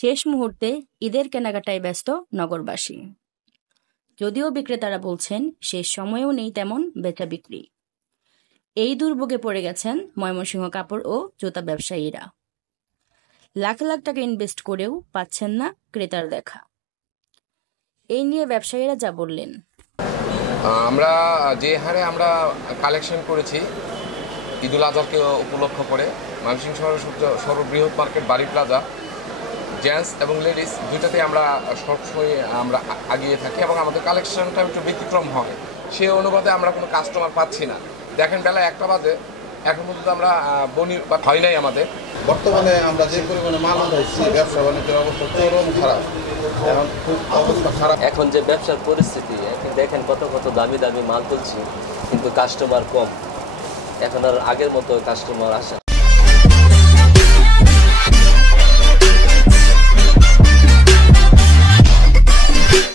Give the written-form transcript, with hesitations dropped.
শেষ মুহূর্তে ঈদের কেনাকাটায় ব্যস্ত নগরবাসী। যদিও বিক্রেতারা বলছেন শেষ সময়েও নেই তেমন বেচা বিক্রি। এই দুর্ভোগে পড়ে গেছেন ময়মনসিংহ কাপড় ও জুতা ব্যবসায়ীরা। লাখ লাখ টাকা ইনভেস্ট করেও পাচ্ছেন না ক্রেতার দেখা। এই নিয়ে ব্যবসায়ীরা যা বললেন। আমরা যে হারে আমরা কালেকশন করেছি ঈদুল আজহাকে উপলক্ষ করে ময়মনসিংহ শহরের সর্ববৃহৎ মার্কেট বাড়ি প্লাজা জেন্টস এবং লেডিস দুইটাতেই আমরা সবসময় আমরা আগিয়ে থাকি এবং আমাদের কালেকশনটা একটু ব্যতিক্রম হয়। সে অনুপাতে আমরা কোনো কাস্টমার পাচ্ছি না। দেখেন বেলা 1টা বাজে, এখন পর্যন্ত আমরা বনি বা হয় নাই আমাদের। বর্তমানে আমরা যে পরিমাণে মাল উঠাইছি ব্যবসা বাণিজ্যের অবস্থা চরম খারাপ, এখন খুব অবস্থা খারাপ। এখন যে ব্যবসার পরিস্থিতি, এখন দেখেন কত কত দামি দামি মাল তুলছি, কিন্তু কাস্টমার কম। এখন আর আগের মতো কাস্টমার আসে